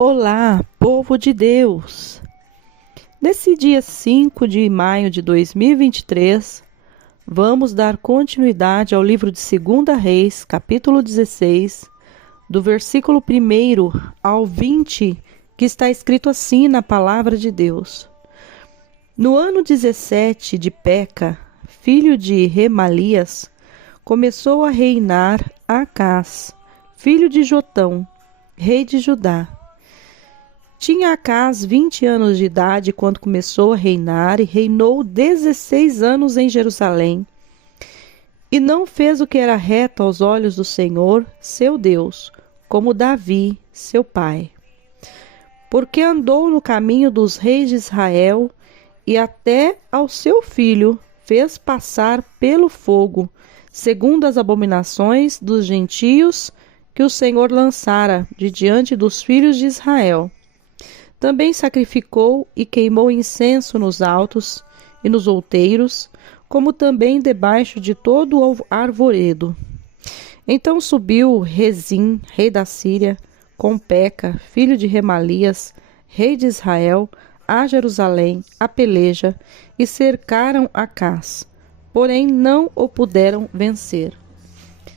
Olá, povo de Deus! Nesse dia 5 de maio de 2023, vamos dar continuidade ao livro de 2 Reis, capítulo 16, do versículo 1 ao 20, que está escrito assim na palavra de Deus. No ano 17 de Peca, filho de Remalias, começou a reinar Acás, filho de Jotão, rei de Judá. Tinha Acás 20 anos de idade quando começou a reinar e reinou 16 anos em Jerusalém. E não fez o que era reto aos olhos do Senhor, seu Deus, como Davi, seu pai. Porque andou no caminho dos reis de Israel e até ao seu filho fez passar pelo fogo, segundo as abominações dos gentios que o Senhor lançara de diante dos filhos de Israel. Também sacrificou e queimou incenso nos altos e nos outeiros, como também debaixo de todo o arvoredo. Então subiu Rezim, rei da Síria, com Peca, filho de Remalias, rei de Israel, a Jerusalém, a peleja, e cercaram Acás, porém não o puderam vencer.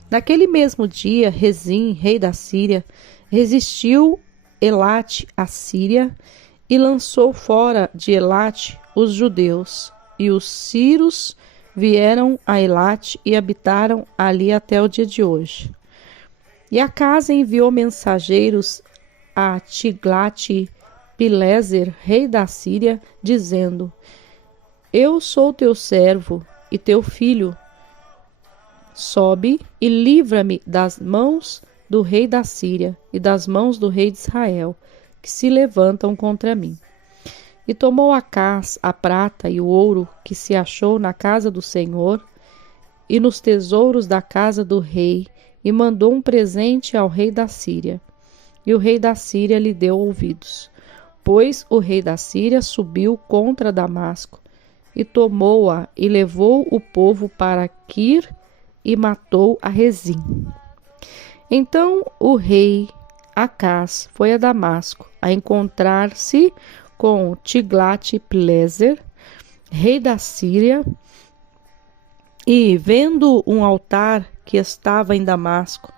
Naquele mesmo dia, Rezim, rei da Síria, resistiu Elate, a Síria, e lançou fora de Elate os judeus, e os sírios vieram a Elate e habitaram ali até o dia de hoje. E Acás enviou mensageiros a Tiglat-Pileser, rei da Síria, dizendo: Eu sou teu servo e teu filho. Sobe e livra-me das mãos do rei da Síria e das mãos do rei de Israel, que se levantam contra mim. E tomou Acás a prata e o ouro que se achou na casa do Senhor e nos tesouros da casa do rei, e mandou um presente ao rei da Síria. E o rei da Síria lhe deu ouvidos. Pois o rei da Síria subiu contra Damasco, e tomou-a, e levou o povo para Quir, e matou a Rezim. Então o rei Acás foi a Damasco a encontrar-se com Tiglat-Pileser, rei da Síria, e, vendo um altar que estava em Damasco,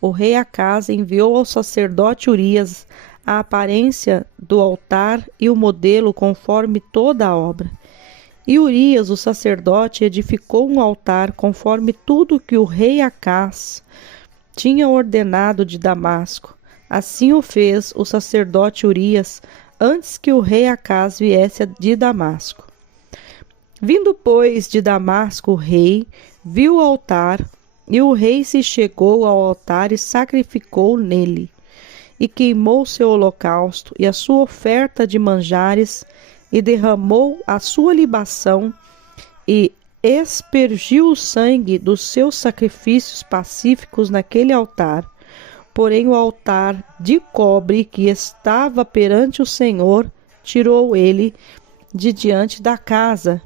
o rei Acás enviou ao sacerdote Urias a aparência do altar e o modelo conforme toda a obra. E Urias, o sacerdote, edificou um altar conforme tudo que o rei Acás tinha ordenado de Damasco. Assim o fez o sacerdote Urias, antes que o rei Acás viesse de Damasco. Vindo, pois, de Damasco o rei, viu o altar, e o rei se chegou ao altar e sacrificou nele, e queimou seu holocausto e a sua oferta de manjares, e derramou a sua libação, e expergiu o sangue dos seus sacrifícios pacíficos naquele altar. Porém o altar de cobre que estava perante o Senhor, tirou ele de diante da casa,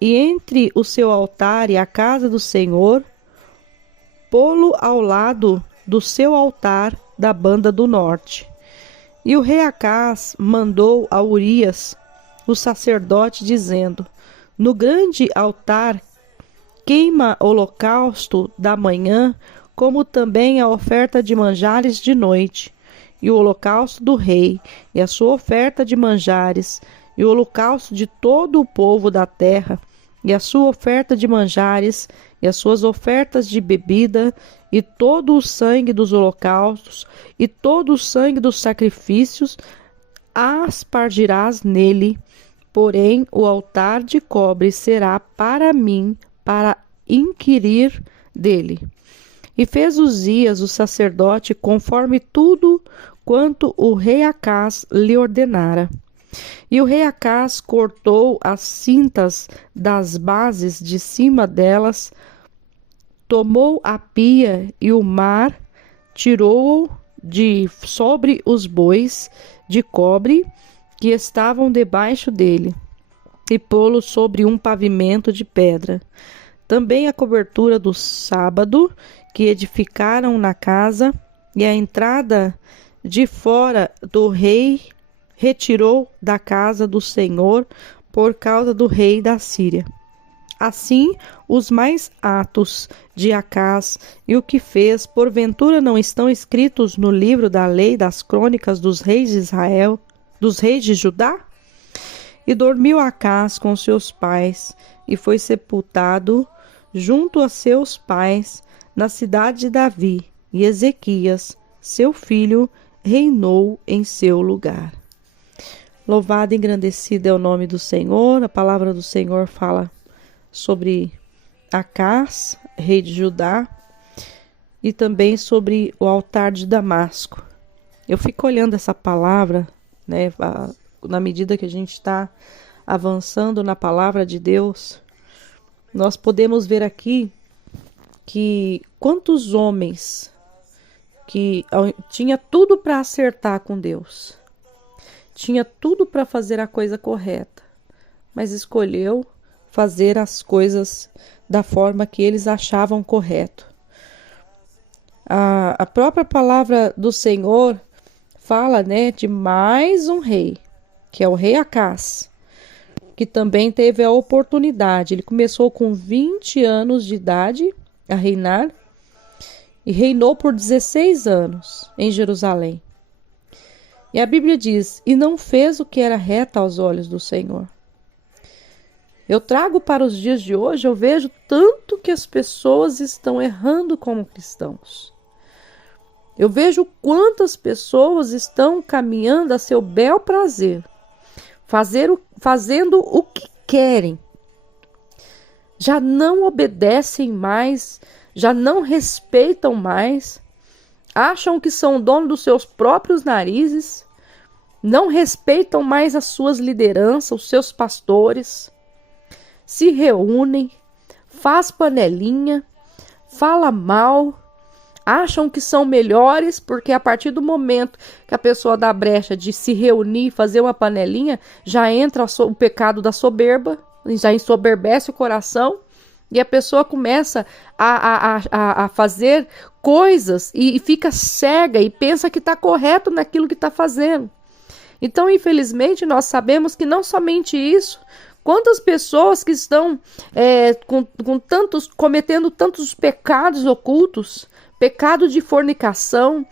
e entre o seu altar e a casa do Senhor, pô-lo ao lado do seu altar da banda do norte. E o rei Acás mandou a Urias, o sacerdote, dizendo: No grande altar queima holocausto da manhã, como também a oferta de manjares de noite, e o holocausto do rei, e a sua oferta de manjares, e o holocausto de todo o povo da terra, e a sua oferta de manjares, e as suas ofertas de bebida, e todo o sangue dos holocaustos, e todo o sangue dos sacrifícios, aspargirás nele. Porém, o altar de cobre será para mim, para inquirir dele. E fez Uzias, o sacerdote, conforme tudo quanto o rei Acás lhe ordenara. E o rei Acás cortou as cintas das bases de cima delas, tomou a pia e o mar, tirou-o de sobre os bois de cobre que estavam debaixo dele, e pô-lo sobre um pavimento de pedra. Também a cobertura do sábado que edificaram na casa, e a entrada de fora do rei retirou da casa do Senhor por causa do rei da Síria. Assim, os mais atos de Acaz e o que fez, porventura não estão escritos no livro da lei das crônicas dos reis de Israel, dos reis de Judá? E dormiu Acaz com seus pais, e foi sepultado junto a seus pais na cidade de Davi, e Ezequias, seu filho, reinou em seu lugar. Louvado e engrandecido é o nome do Senhor. A palavra do Senhor fala sobre Acaz, rei de Judá, e também sobre o altar de Damasco. Eu fico olhando essa palavra, né, na medida que a gente está avançando na palavra de Deus, nós podemos ver aqui que quantos homens que tinha tudo para acertar com Deus, tinha tudo para fazer a coisa correta, mas escolheu fazer as coisas da forma que eles achavam correto. A própria palavra do Senhor fala, né, de mais um rei, que é o rei Acaz, que também teve a oportunidade. Ele começou com 20 anos de idade a reinar e reinou por 16 anos em Jerusalém. E a Bíblia diz, e não fez o que era reto aos olhos do Senhor. Eu trago para os dias de hoje, eu vejo tanto que as pessoas estão errando como cristãos. Eu vejo quantas pessoas estão caminhando a seu bel prazer, fazendo o que querem. Já não obedecem mais, já não respeitam mais, acham que são dono dos seus próprios narizes, não respeitam mais as suas lideranças, os seus pastores, se reúnem, faz panelinha, fala mal, acham que são melhores, porque a partir do momento que a pessoa dá brecha de se reunir, fazer uma panelinha, já entra o pecado da soberba, já ensoberbece o coração, e a pessoa começa a fazer coisas e fica cega e pensa que está correto naquilo que está fazendo. Então, infelizmente, nós sabemos que não somente isso, quantas pessoas que estão cometendo tantos pecados ocultos, pecado de fornicação,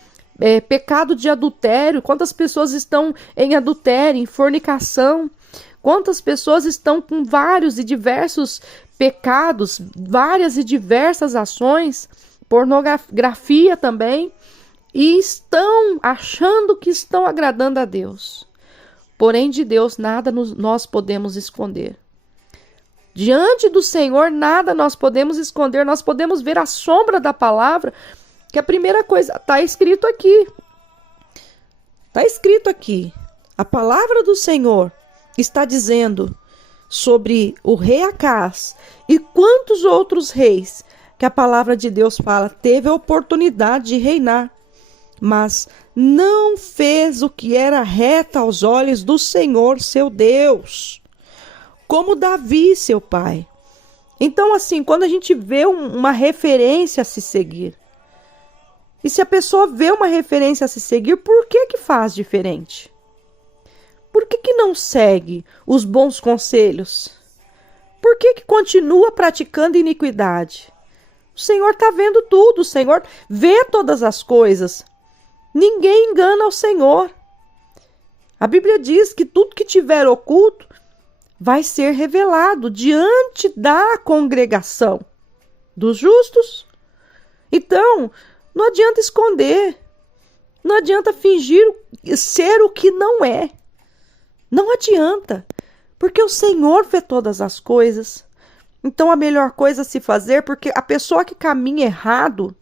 pecado de adultério, quantas pessoas estão em adultério, em fornicação, quantas pessoas estão com vários e diversos pecados, várias e diversas ações, pornografia também, e estão achando que estão agradando a Deus. Porém, de Deus nada nós podemos esconder. Diante do Senhor nada nós podemos esconder, nós podemos ver a sombra da palavra, que a primeira coisa está escrito aqui. Está escrito aqui. A palavra do Senhor está dizendo sobre o rei Acaz e quantos outros reis que a palavra de Deus fala teve a oportunidade de reinar, mas não fez o que era reto aos olhos do Senhor, seu Deus, como Davi, seu pai. Então, assim, quando a gente vê uma referência a se seguir, e se a pessoa vê uma referência a se seguir, por que faz diferente? Por que não segue os bons conselhos? Por que continua praticando iniquidade? O Senhor está vendo tudo, o Senhor vê todas as coisas. Ninguém engana o Senhor. A Bíblia diz que tudo que tiver oculto vai ser revelado diante da congregação dos justos. Então, não adianta esconder, não adianta fingir ser o que não é. Não adianta, porque o Senhor vê todas as coisas. Então a melhor coisa a se fazer, porque a pessoa que caminha errado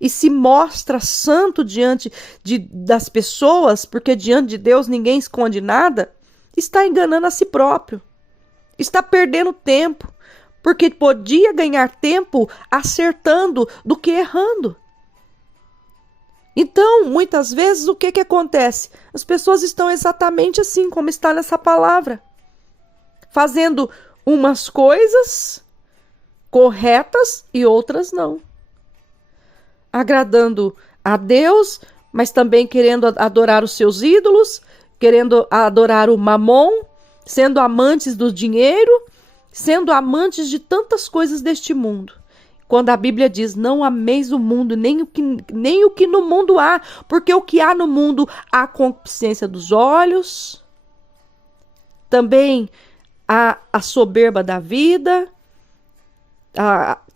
e se mostra santo diante das pessoas, porque diante de Deus ninguém esconde nada, está enganando a si próprio, está perdendo tempo, porque podia ganhar tempo acertando do que errando. Então, muitas vezes, o que acontece? As pessoas estão exatamente assim como está nessa palavra, fazendo umas coisas corretas e outras não. Agradando a Deus, mas também querendo adorar os seus ídolos, querendo adorar o mamon, sendo amantes do dinheiro, sendo amantes de tantas coisas deste mundo. Quando a Bíblia diz, não ameis o mundo, nem o que no mundo há, porque o que há no mundo, a concupiscência dos olhos, também a soberba da vida.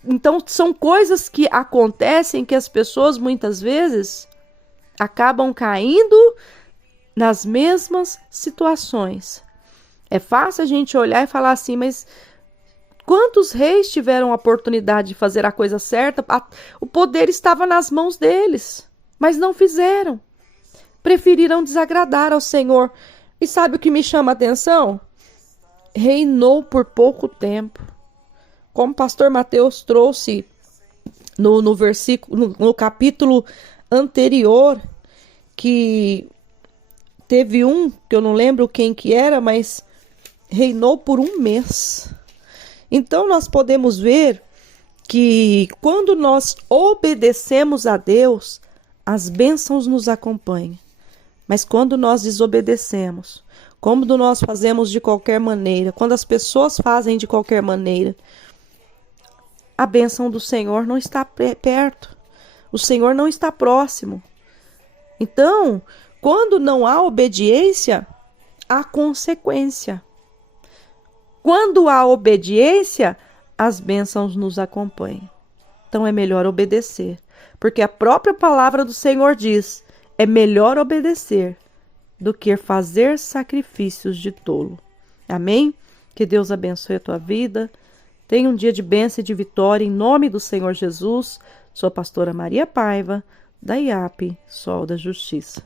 Então, são coisas que acontecem que as pessoas muitas vezes acabam caindo nas mesmas situações. É fácil a gente olhar e falar assim, mas quantos reis tiveram a oportunidade de fazer a coisa certa? O poder estava nas mãos deles, mas não fizeram. Preferiram desagradar ao Senhor. E sabe o que me chama a atenção? Reinou por pouco tempo. Como o pastor Mateus trouxe no versículo, no capítulo anterior, que teve um, que eu não lembro quem que era, mas reinou por um mês. Então nós podemos ver que quando nós obedecemos a Deus, as bênçãos nos acompanham. Mas quando nós desobedecemos, quando nós fazemos de qualquer maneira, quando as pessoas fazem de qualquer maneira, a bênção do Senhor não está perto. O Senhor não está próximo. Então, quando não há obediência, há consequência. Quando há obediência, as bênçãos nos acompanham. Então é melhor obedecer, porque a própria palavra do Senhor diz, é melhor obedecer do que fazer sacrifícios de tolo. Amém? Que Deus abençoe a tua vida. Tenha um dia de bênção e de vitória em nome do Senhor Jesus. Sou a pastora Maria Paiva, da IAP, Sol da Justiça.